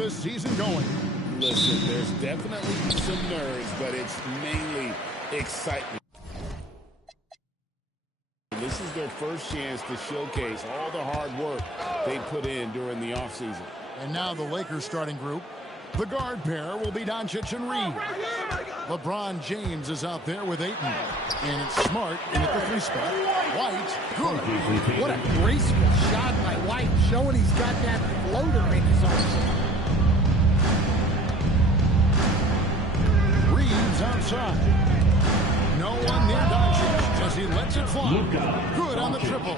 the season going. Listen, there's definitely some nerves, but it's mainly excitement. This is their first chance to showcase all the hard work they put in during the offseason. And now the Lakers starting group. The guard pair will be Doncic and Reeves. LeBron James is out there with Ayton. And it's Smart in at the 3 spot. White, good. What a graceful shot by White, showing he's got that floater in his arsenal. Reeves outside. No one near Doncic as he lets it fly. Good on the triple.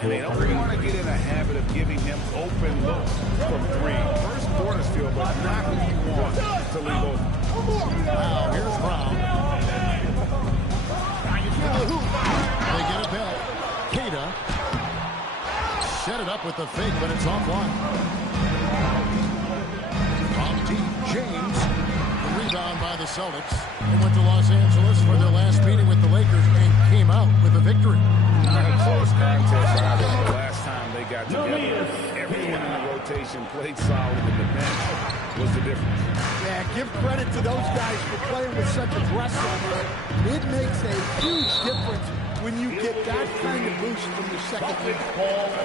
And they don't want to get in a habit of giving him open looks from 3. First quarter's field, but not who you want to leave open. Now here's Brown. They get it back. Kata. Set it up with the fake, but it's offline. Off deep, James. The rebound by the Celtics. They went to Los Angeles for their last meeting with the Lakers and came out with a victory. Not a close contest. I think the last time they got together, everyone in the rotation played solid, and the bench was the difference. Yeah, give credit to those guys for playing with such aggression. It makes a huge difference when you get that kind of boost from your second unit.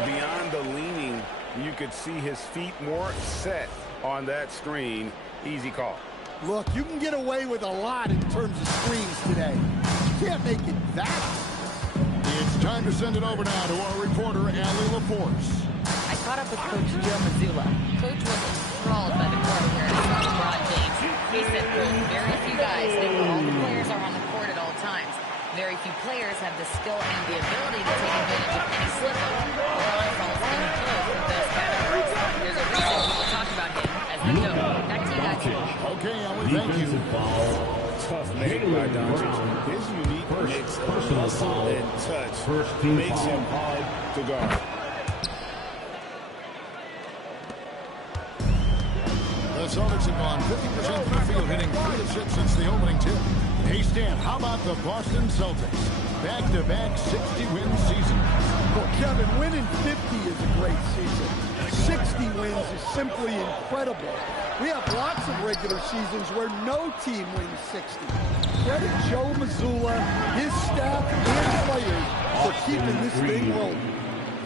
Beyond the leaning, you could see his feet more set on that screen. Easy call. Look, you can get away with a lot in terms of screens today. You can't make it that. It's time to send it over now to our reporter, Allie LaForce. I caught up with Coach Joe Mazzulla. Coach was enthralled by the court appearance of LeBron James. He said, very few guys think all the players are on the court at all times. Very few players have the skill and the ability to take advantage of any slip-up. LeBron falls in close with those categories. There's a reason people talk about him as the GOAT. Back to you guys. Okay, Allie, thank you. Tough made by Doncic. His unique mix of muscle and touch makes him hard to guard. The Celtics have gone 50% from the field, hitting 3 of 6 since the opening tip. Hey, Stan, how about the Boston Celtics? Back-to-back 60-win season. Well, Kevin, winning 50 is a great season. 60 wins is simply incredible. We have lots of regular seasons where no team wins 60. Credit Joe Mazzulla, his staff, and players for keeping this thing rolling.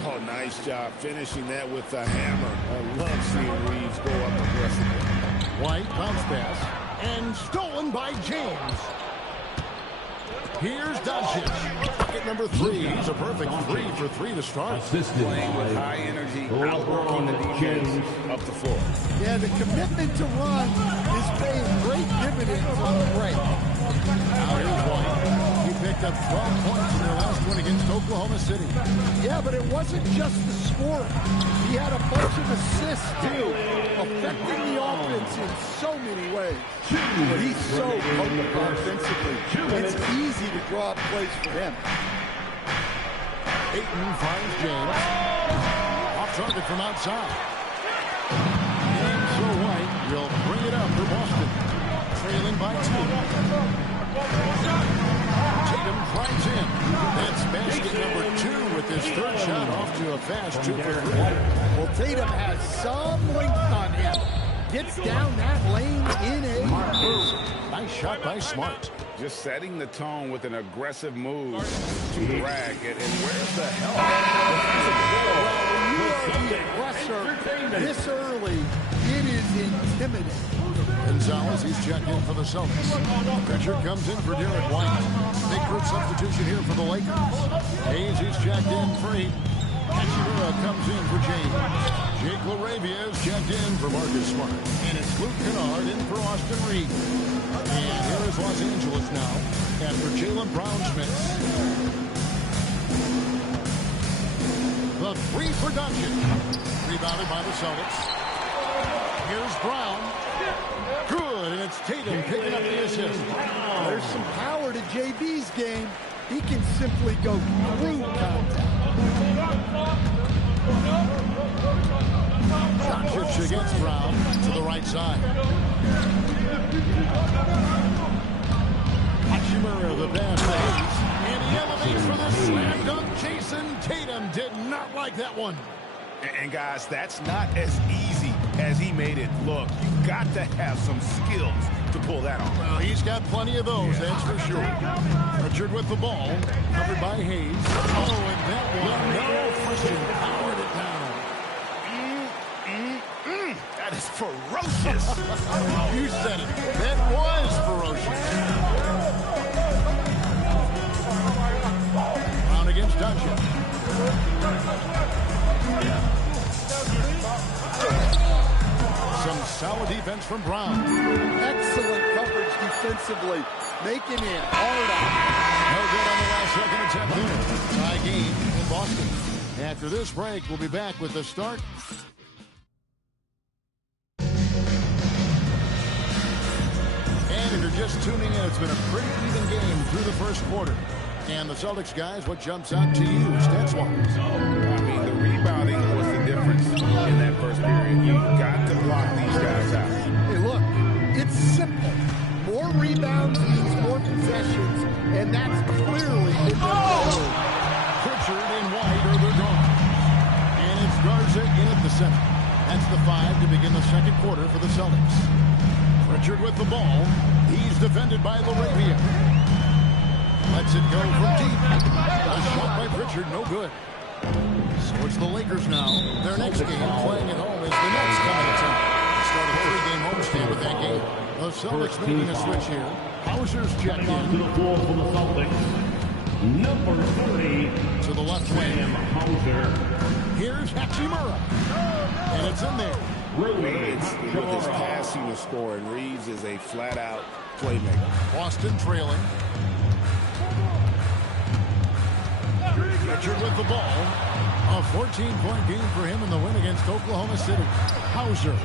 Oh, nice job finishing that with a hammer. I love seeing Reeves go up aggressively. White bounce pass and stolen by James. Here's Doncic. Bucket number 3. He's a perfect 3 for 3 to start. Playing with high energy, outworking the defense up the floor. Yeah, the commitment to run is paying great dividends on the break. Now here's White. He picked up 12 points in their last one against Oklahoma City. Yeah, but it wasn't just the scoring. He had a bunch of assists, too, affecting the offense in so many ways. But he's so potent offensively. It's easy to draw up plays for him. Ayton finds James. Off target from outside. And so White will bring it up for Boston. Trailing by 2. Tatum drives in. That's basket number 2 with his third shot off to a fast 2 for 3. Well, Tatum has some length on him. Gets down that lane in a hurry. Nice shot by Smart. Just setting the tone with an aggressive move to the rack. And where's the help? When you are the aggressor this early, it is intimidating. Gonzalez, he's checked in for the Celtics. Pritchard comes in for Derek White. Big group substitution here for the Lakers. Hayes, he's checked in for 8. Hachimura comes in for James. Jake LaRavia is checked in for Marcus Smart. And it's Luke Kennard in for Austin Reeves. And here is Los Angeles now after Jaylen Brown-Smith. The 3 for Doncic. Rebounded by the Celtics. Here's Brown. Good, and it's Tatum picking up the assist. There's some power to JB's game. He can simply go through contact. Doncic against Brown to the right side. Hachimura, the pass to Hayes, and he elevates for the slam dunk. Jason Tatum did not like that one. And guys, that's not as easy as he made it look. You've got to have some skills to pull that off. Well, he's got plenty of those, that's for sure. Pritchard with the ball, covered by Hayes. Oh, and that one, no question, powered it down. That is ferocious. You said it. That was ferocious. Brown against Doncic. Some solid defense from Brown. Excellent coverage defensively. Making it hard out. No good on the last second attempt there. Tie game in Boston. After this break, we'll be back with the start. And if you're just tuning in, it's been a pretty even game through the first quarter. And the Celtics guys, what jumps out to you stats-wise? I mean, the rebounding was the difference in that first period. You've got to block these guys out. Hey, look, it's simple. More rebounds means more possessions, and that's clearly in the favor. Pritchard and White are the gone. And it's Garza in at the center. That's the 5 to begin the second quarter for the Celtics. Pritchard with the ball. He's defended by LaRavia. Lets it go from deep. A shot by Pritchard, no good. So it's the Lakers now. Their next game playing at home is the Nets coming to town. Start a 3-game homestand with that game. The Celtics making a switch here. Hauser's checked in. To the floor for the Celtics. Number 30. To the left wing. Hauser. Here's Hachimura. And it's in there. Reeves, with his passing and scoring, Reeves is a flat-out playmaker. Boston trailing. Pritchard with the ball. A 14-point game for him in the win against Oklahoma City. Hauser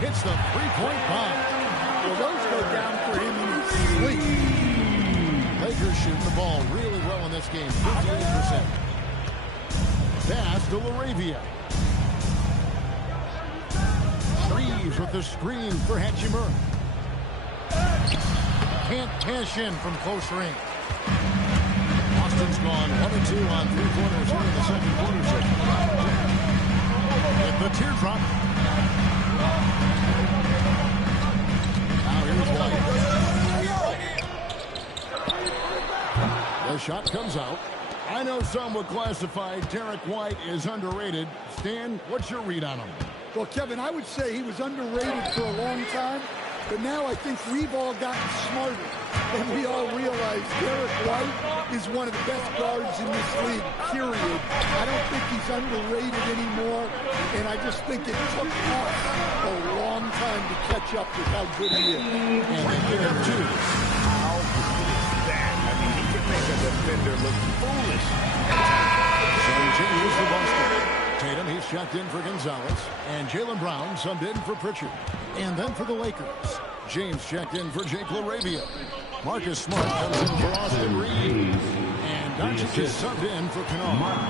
hits the three-point bomb. Well, those go down for him in his sleep. Lakers shooting the ball really well in this game, 58%. Pass to LaRavia. Reeves with the screen for Hachimura. Can't cash in from close range. Boston's gone 1-2 on three-pointers here in the second quarter. With the teardrop. Now here's White. The shot comes out. I know some would classify Derek White as underrated. Stan, what's your read on him? Well, Kevin, I would say he was underrated for a long time, but now I think we've all gotten smarter, and we all realize Derek White is one of the best guards in this league, period. I don't think he's underrated anymore, and I just think it took us a long time to catch up with how good he is. And they pick up 2. How good is that? I mean, he can make a defender look foolish. So changes for Boston. Tatum, he's checked in for Gonzalez. And Jaylen Brown subbed in for Pritchard. And then for the Lakers, James checked in for Jake LaRavia. Marcus Smart comes in for Austin Reeves. And Doncic is subbed in for Kennard.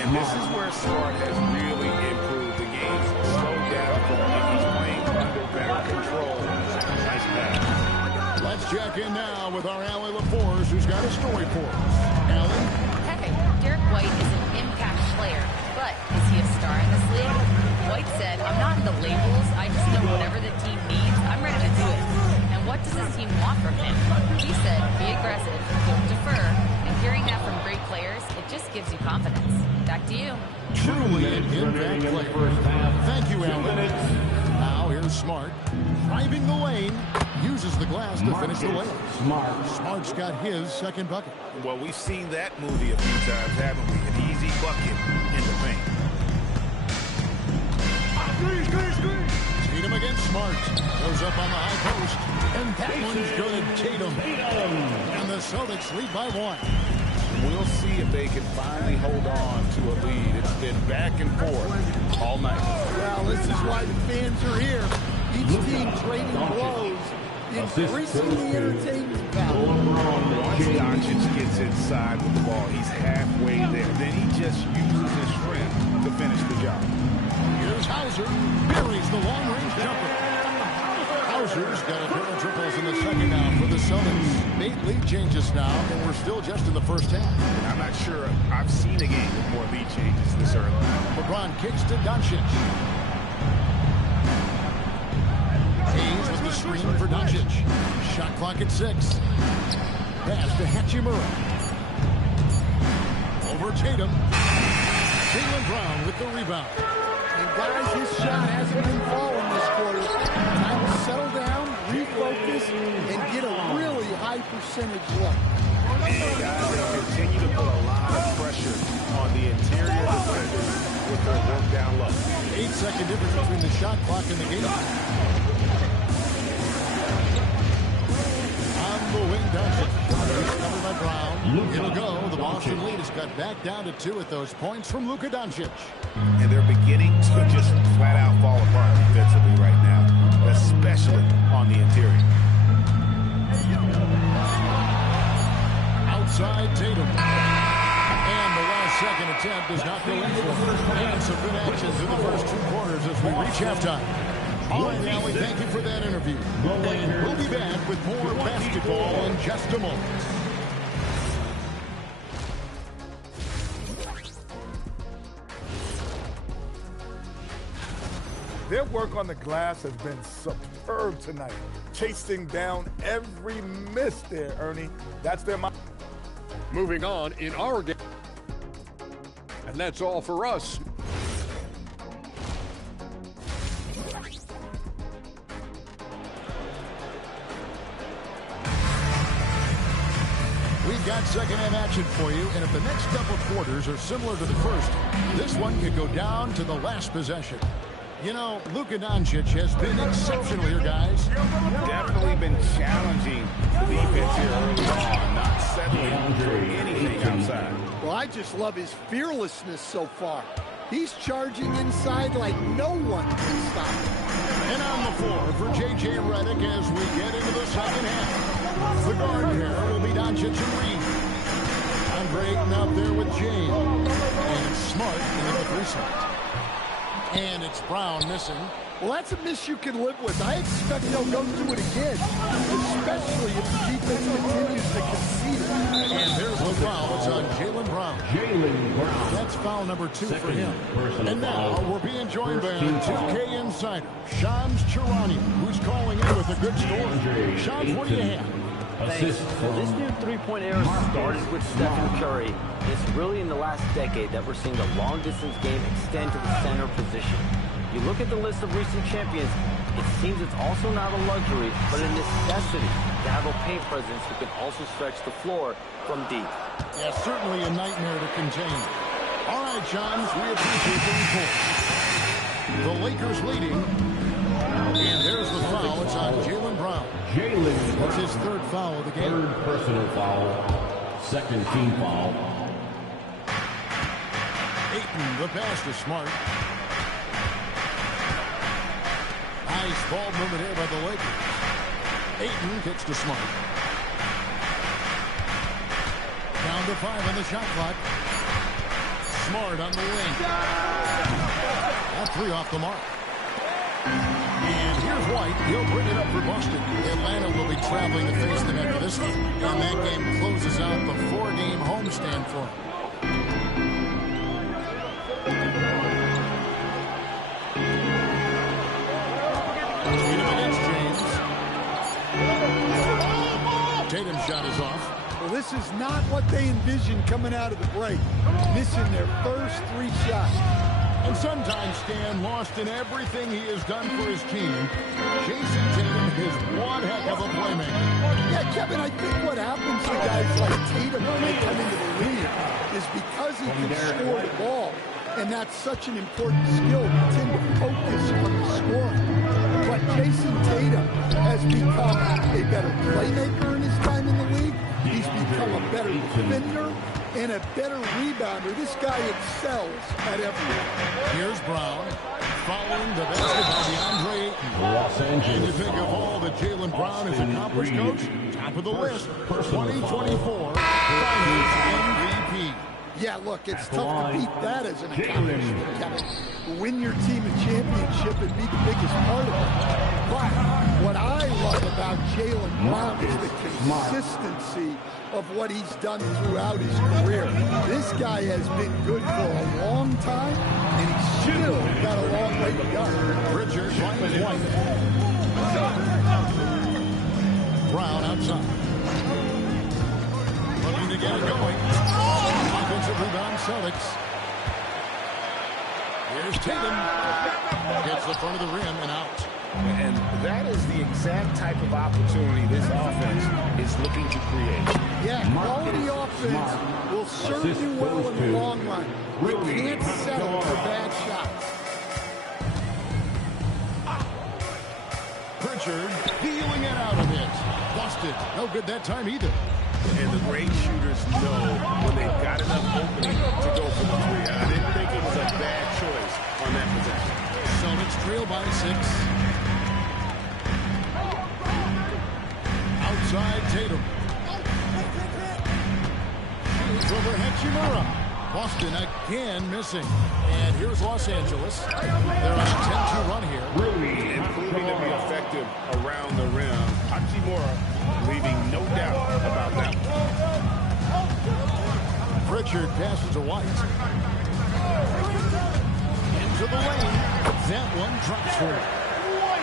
And this is where Smart has really improved the game. Slowed down from when he's playing under better control. Nice pass. Let's check in now with our Allie LaForce, who's got a story for us. Allie? Hey, Derek White is an impact player, but is he a star in this league? White said, I'm not in the labels, I just know whatever the team needs, I'm ready to do it. And what does this team want from him? He said, be aggressive, don't defer, and hearing that from great players, it just gives you confidence. Back to you. Truly an impact player. Thank you, Allie. Now here's Smart, driving the lane, uses the glass to finish the lane. Smart's got his second bucket. Well, we've seen that movie a few times, haven't we? An easy bucket in the paint. Tatum against Smart. Goes up on the high post. And that one's good. Tatum. And the Celtics lead by 1. We'll see if they can finally hold on to a lead. It's been back and forth all night. Well, this is why the fans are here. Each team trading blows. Increasingly entertaining. Once Doncic gets inside with the ball, he's halfway there. Then he just uses his strength to finish the job. Here's Hauser. Buries the long-range jumper. Hauser's got a pair of triples in the second half for the Celtics. 8 lead changes now, and we're still just in the first half. I'm not sure I've seen a game with more lead changes this early. LeBron kicks to Doncic. screen for Doncic. Shot clock at 6. Pass to Hachimura. Over Tatum. Jaylen Brown with the rebound. And guys, his shot hasn't been falling this quarter. Time to settle down, refocus, and get a really high percentage look. And guys, they'll continue to put a lot of pressure on the interior defenders with their work down low. 8-second difference between the shot clock and the game. On the wing, Doncic. Covered by Brown. It'll go. The Boston lead is cut back down to 2 at those points from Luka Doncic. And they're beginning to just flat out fall apart defensively right now, especially on the interior. Outside Tatum. And the last second attempt does not go in for him. And some good action through the first 2 quarters as we reach halftime. All right, Allie, thank you for that interview. And we'll be back with more basketball in just a moment. Their work on the glass has been superb tonight, chasing down every miss there, Ernie. That's their mind. Moving on in our game. And that's all for us. We've got second-half action for you, and if the next couple quarters are similar to the first, this one could go down to the last possession. You know, Luka Doncic has been exceptional here, guys. Definitely been challenging the defense here early on, not settling for anything outside. Well, I just love his fearlessness so far. He's charging inside like no one can stop him. And on the floor for J.J. Redick as we get into the second half. The guard here will be Doncic and Reed. Andre Ayton out there with James. And it's Smart in the 3 slot. And it's Brown missing. Well, that's a miss you can live with. I expect they'll go through it again, especially if the defense continues to concede it. And there's the foul. It's on Jaylen Brown. Jaylen Brown. That's foul number 2 for Second him. personal And now foul. we're being joined by First our team 2K foul. insider, Shams Charania, who's calling in with a good story. Shams, what do you have? Assist Well, this from new three-point era started with Stephen Curry. It's really in the last decade that we're seeing the long-distance game extend to the center position. You look at the list of recent champions, it seems it's also not a luxury, but a necessity to have a paint presence who can also stretch the floor from deep. Yeah, certainly a nightmare to contain. All right, Shams, we appreciate the report. The Lakers leading. And there's the foul. It's on Jaylen Brown. Jaylen Brown. That's his 3rd foul of the game. 3rd personal foul. 2nd team foul. Ayton, the pass to Smart. Nice ball movement here by the Lakers. Ayton kicks to Smart. Down to 5 on the shot clock. Smart on the wing. That 3 off the mark. And here's White. He'll bring it up for Boston. Atlanta will be traveling to face them after this one. And that game closes out the 4-game homestand for him. Tatum against James. Tatum's shot is off. Well, this is not what they envisioned coming out of the break. Missing their first 3 shots. And sometimes Stan, lost in everything he has done for his team, Jason Tatum is one heck of a playmaker. Yeah, Kevin, I think what happens to guys like Tatum when they come into the league is because he can score the ball, and that's such an important skill, we tend to focus on the scoring. But Jason Tatum has become a better playmaker in his time in the league. He's become a better defender and a better rebounder. This guy excels at everything. Here's Brown following the basket by DeAndre Ayton. Los And you Angeles. think of all that Jaylen Brown has accomplished, Coach? Top of the list. 2024 Finals MVP. Yeah, look, it's tough to beat that as an accomplishment, Kevin. Win your team a championship and be the biggest part of it. But what I love about Jaylen Brown is the consistency of what he's done throughout his career. This guy has been good for a long time, and he's still got a long way to go. Richard finds White. Brown outside. Looking to get it going. Offensive rebound, Celtics. Here's Tatum. Gets the front of the rim and out. And that is the exact type of opportunity this offense is looking to create. Yeah, quality offense will serve you well in the long run. You can't settle for bad shots. Pritchard peeling it out of it. Busted. No good that time either. And the great shooters know when they've got enough opening to go for the three. I didn't think it was a bad choice on that possession. Celtics trail by 6. Outside Tatum. Shoots over Hachimura. Boston again missing. And here's Los Angeles. They're on a 10-2 run here. Improving to be effective around the rim. Hachimura leaving no doubt about that. Pritchard passes to White. Into the lane. That one drops for him.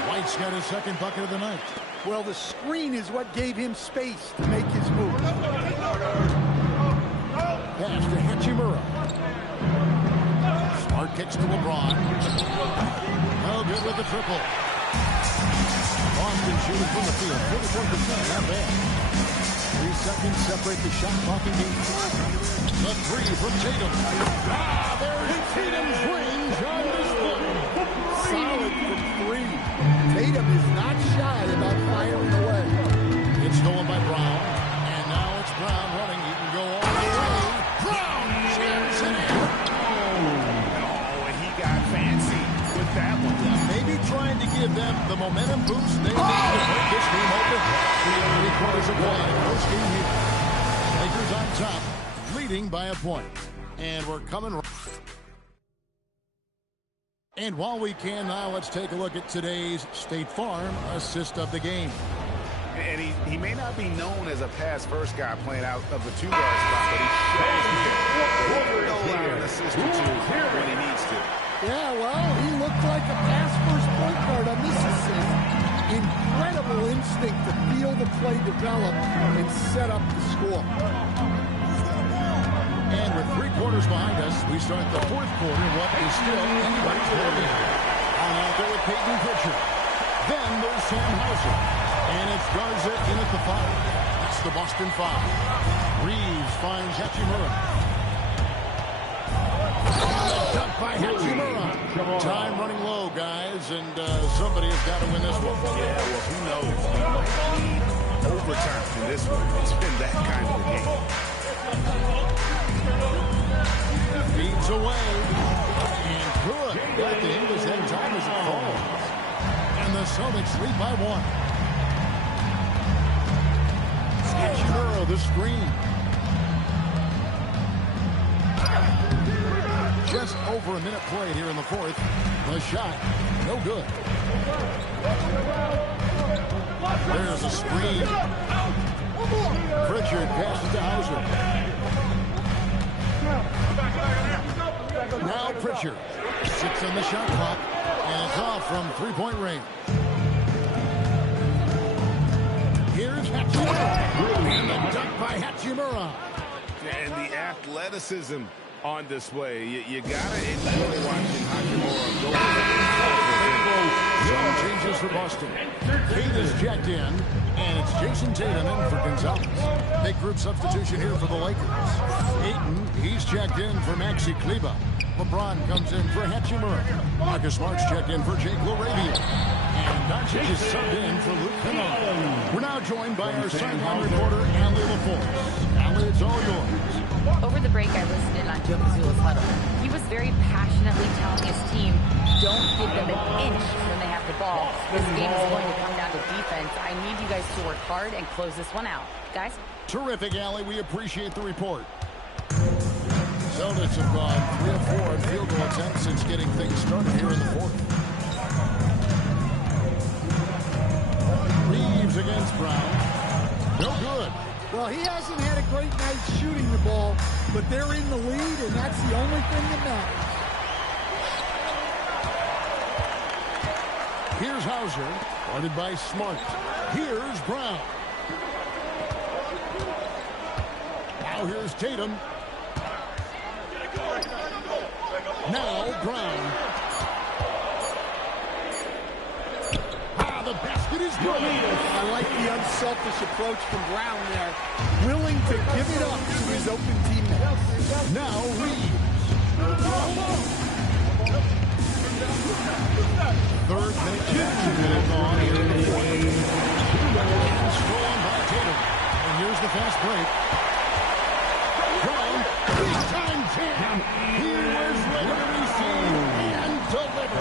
White's got his second bucket of the night. Well, the screen is what gave him space to make his move. Pass to Hachimura. Smart kicks to LeBron. No good with the triple. Boston shooting from the field. 44%, not bad. 3 seconds separate the shot clock and game. The three from Tatum. There's Tatum's range on display. Solid from 3. Tatum is not shy about firing away. It's stolen by Brown. And now it's Brown running. He can go all the way. Brown jams it in. Oh, and he got fancy with that one. Maybe trying to give them the momentum boost they need to break this game open. 3 quarters of play. First game here. Lakers on top, leading by a point. And we're coming. And while we can now, let's take a look at today's State Farm assist of the game. And he may not be known as a pass-first guy playing out of the 2-guard spot, but he shows you know out an assist or 2 when he needs to. Yeah, well, he looked like a pass-first point guard on this assist. Incredible instinct to feel the play develop and set up the score. And with 3 quarters behind us, we start the 4th quarter. What is still anybody's ball game. On out there with Peyton Pritchard. Then there's Sam Hauser. And it's Garza in at the 5. That's the Boston 5. Reeves finds Hachimura. Dunk by Hachimura. Time running low, guys, and somebody has got to win this one. Yeah, well, who knows? We might need overtime in this one. It's been that kind of a game. Feeds away. And good. At the English end time as it falls. And the Celtics lead by 1. Hachimura, the screen. Just over a minute played here in the 4th. The shot, no good. There's a screen. Pritchard passes to Hauser. Now Pritchard sits on the shot clock, and it's off from 3-point range. Here's Hachimura. And the dunk by Hachimura. And the athleticism on display. You gotta enjoy watching Hachimura go. Zone changes for Boston. Kate is checked in, and it's Jason Tatum in for Gonzalez. Big group substitution here for the Lakers. Ayton, he's checked in for Maxi Kleber. LeBron comes in for Hachimura. Marcus Smart's checked in for Jake LaRavia. And Doncic is subbed in for Luke Kennard. We're now joined by our sideline reporter, Allie LaForce. Allie, it's all yours. Over the break, I listened in on Joe Mazzulla's huddle. He was very passionately telling his team, don't give them an inch when they have the ball. This game is going to come down to defense. I need you guys to work hard and close this one out. Guys? Terrific, Allie. We appreciate the report. Celtics have gone 3 of 4 in field goal attempts since getting things started here in the 4th. Reeves against Brown. No good. Well, he hasn't had a great night shooting the ball, but they're in the lead, and that's the only thing that matters. Here's Hauser. Guarded by Smart. Here's Brown. Now here's Tatum. Now Brown. The basket is good. I like the unselfish approach from Brown there. Willing to give it up to his open teammates. Now Reeves. Third minute, 2 minutes on here in the fourth. Stolen by Tatum. And here's the fast break. Brown, three-time champ. He was ready to receive and deliver.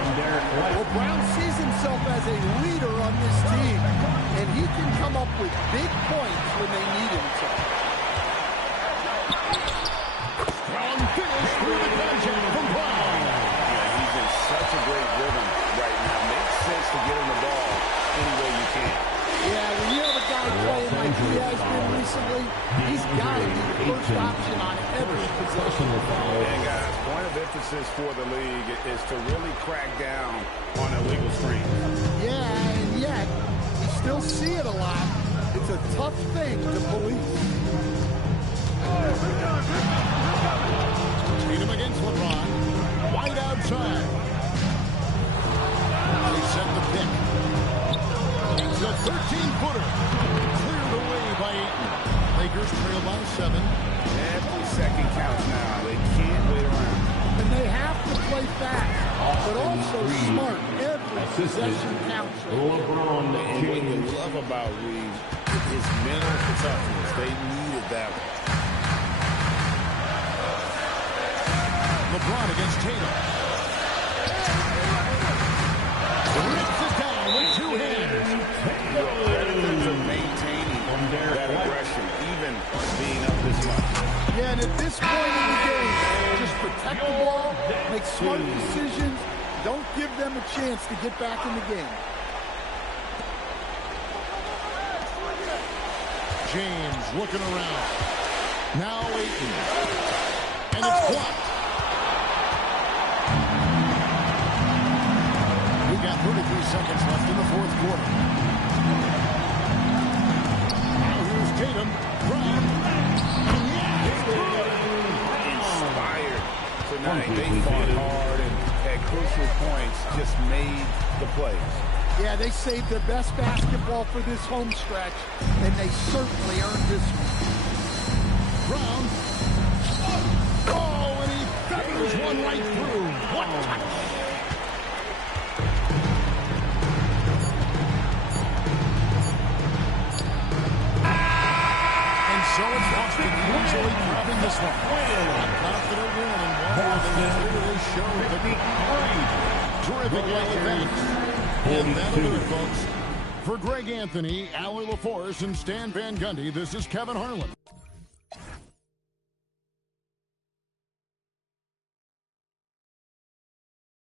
Well, Brown sees himself as a leader on this team, and he can come up with big points when they need him to. Brown finished through the contact from Brown. Yeah, he's in such a great rhythm right now. Makes sense to get him the ball any way you can. Yeah, when you have a guy playing like he has been recently, he's got to be the first option on every possession. And guys, point of emphasis for the league is to really crack down on illegal screens. Yeah, and yet, you still see it a lot. It's a tough thing to police. Tatum against LeBron. Wide outside. They set the pick. It's a 13-footer. Cleared away by Ayton. Lakers trail by 7. Every second counts now. They can't wait around. And they have to play fast, but also smart. Every possession counts. LeBron And what you love about Reeves is his mental toughness. They needed that one. LeBron against Tatum. Rips it down with 2 hands. Creditors are maintaining that aggression, even being up this much. Yeah, and at this point in the game, just protect the ball, make smart decisions, don't give them a chance to get back in the game. James looking around. Now Ayton. And it's blocked. We've got 33 seconds left in the fourth quarter. Now here's Tatum. Brown. Inspired tonight. They fought hard and at crucial points just made the plays. Yeah, they saved their best basketball for this home stretch, and they certainly earned this one. Brown. Oh, and he feathers one right through. What touch. And so it's Boston easily grabbing this one. A confident win and one that clearly showed the terrific defense. And that'll do it, folks. For Greg Anthony, Allie LaForce, and Stan Van Gundy, this is Kevin Harlan.